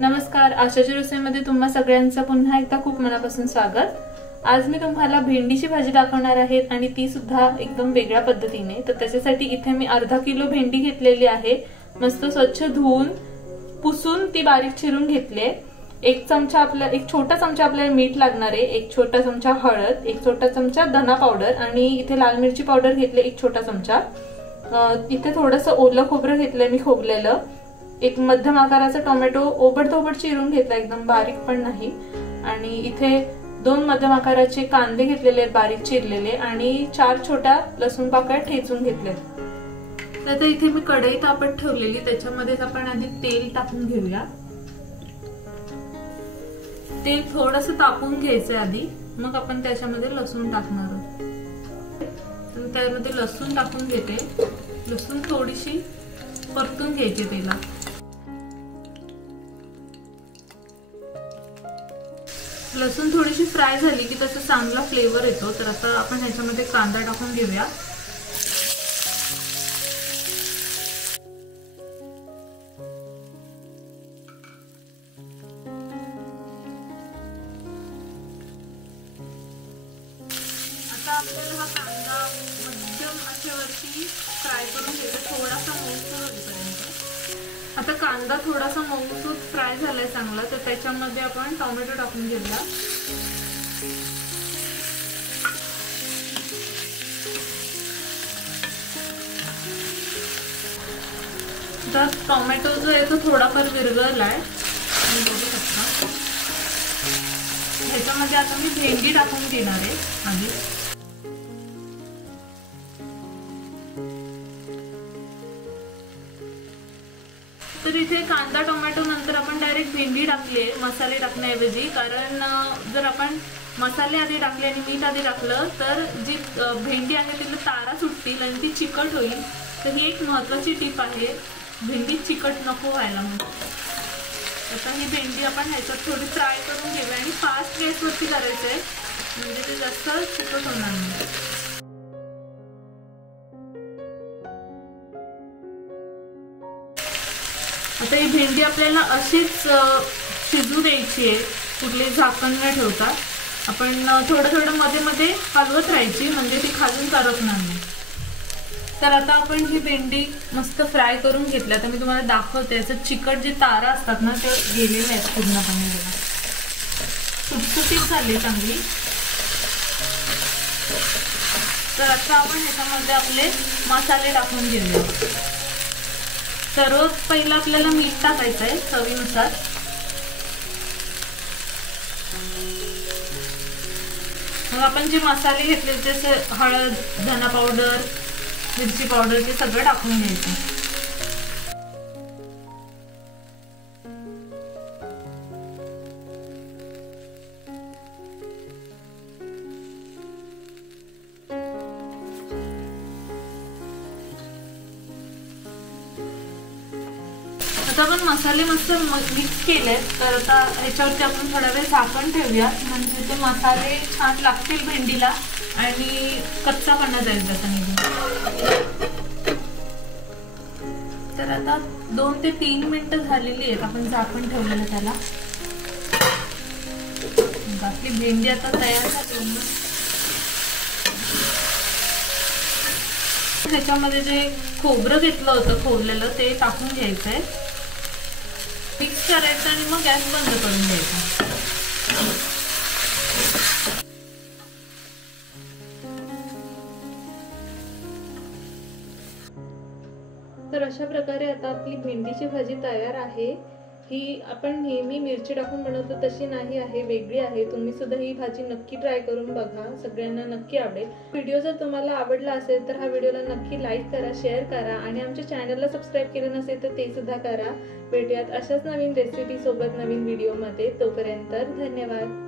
नमस्कार, आशाची रुचीमध्ये तुम्हा सगळ्यांचं पुन्हा एकदा खूप मनापासून स्वागत। आज मी तुम्हाला भेंडीची भाजी दाखवणार आहे आणि ती सुद्धा एकदम वेगळ्या पद्धतीने। तर त्याच्यासाठी इथे मी अर्धा किलो भेंडी घेतलेली आहे। मस्त स्वच्छ धुवून पुसून ती बारीक चिरून घेतली। एक छोटा चमचा आपल्याला मीठ लागणार आहे, एक छोटा चमचा हळद, एक छोटा चमचा धना पावडर आणि इथे लाल मिरची पावडर घेतले एक छोटा चमचा। इथे थोडंसं ओलं खोबरं घेतलंय मी खोबलेलं। एक मध्यम आकाराचा टोमॅटो ओबडधोबड चिरून घेतला, एकदम बारीक पण नाही। आणि इथे 2 मध्यम आकाराचे कांदे घेतलेले आहेत बारीक चिरलेले आणि 4 छोट्या लसूण पाकळ्या ठेचून घेतल्यात। तर इथे मी कढई तापत ठेवलेली, त्याच्यामध्ये आपण आधी तेल टाकून घेऊया। तेल थोडंसं तापून घ्यायचं आधी, मग आपण त्याच्यामध्ये लसूण टाकणार आहोत। त्यामध्ये लसूण टाकून घेते। लसूण थोडीशी परतून घ्यायची तेलात। लसूण थोडीशी फ्राय झाली की त्याचा चांगला फ्लेवर येतो। तर आता आपण ह्याच्यामध्ये कांदा टाकून घेऊया। आता आपल्याला हा कांदा मध्यम आचेवरती फ्राय करून घ्यायचा, थोडासा मऊसूत होईपर्यंत। आता कांदा थोडासा मऊसूत फ्राय झालाय चांगला, तर त्याच्यामध्ये आपण टोमॅटो टाकून घेऊया। तर टोमॅटो जो आहे तो थोडाफार विरघळलाय, तुम्ही बघू शकता। ह्याच्यामध्ये आता मी भेंडी टाकून घेणार आहे आधी। तर इथे कांदा टोमॅटो नंतर आपण डायरेक्ट भेंडी टाकली आहे मसाले टाकण्याऐवजी, कारण जर आपण मसाले आधी टाकले आणि मीठ आधी टाकलं तर जी भेंडी आहे तिला तारा सुटतील आणि ती चिकट होईल। तर ही एक महत्त्वाची टिप आहे, भेंडी चिकट नको व्हायला म्हणून। आता ही भेंडी आपण ह्याच्यात थोडी फ्राय करून घेऊया आणि फास्ट गॅसवरती करायचं आहे, म्हणजे ते जास्त चिकट होणार नाही। आता ही भेंडी आपल्याला अशीच शिजू द्यायची आहे, कुठले झाकण न ठेवता। आपण थोडं थोडं मध्ये मध्ये हलवत राहायची, म्हणजे ती खालून करपणार नाही। तर आता आपण ही भेंडी मस्त फ्राय करून घेतल्या। तर मी तुम्हाला दाखवते, याचं चिकट जे तारा असतात ना ते गेलेले आहेत पूर्णपणे, बघा सुटसुटीत झाली चांगली। तर आता आपण ह्याच्यामध्ये आपले मसाले टाकून घेऊया। सर्वात पहिला आपल्याला मीठ टाकायचं आहे चवीनुसार। मग आपण जे मसाले घेतले जसे हळद, धना पावडर, मिरची पावडर ते सगळं टाकून घ्यायचं। आता आपण मसाले मस्त मिक्स केले, तर आता ह्याच्यावरती आपण थोडा वेळ झाकण ठेवूया, म्हणजे ते मसाले छान लागतील भेंडीला आणि कच्चापणा जाईल त्याचा निघून। तर आता 2 ते 3 मिनिटं झालेली आहेत, आपण झाकण ठेवलेलं त्याला। बाकी भेंडी आता तयार झाली। ह्याच्यामध्ये जे खोबरं घेतलं होतं खोबलेलं ते टाकून घ्यायचंय, मिक्स करायचं आणि मग गॅस बंद करून द्यायचा। तर अशा प्रकारे आता आपली भेंडीची भाजी तयार आहे। ही आपण नेहमी मिरची टाकून बनवतो तशी नाही आहे, वेगळी आहे। तुम्ही सुद्धा ही भाजी नक्की ट्राय करून बघा, सगळ्यांना नक्की आवडेल। व्हिडिओ जर तुम्हाला आवडला असेल तर हा व्हिडिओला नक्की लाईक करा, शेअर करा आणि आमच्या चॅनलला सबस्क्राईब केलं नसेल तर ते सुद्धा करा। भेटूयात अशाच नवीन रेसिपी सोबत नवीन व्हिडिओमध्ये, तोपर्यंत धन्यवाद।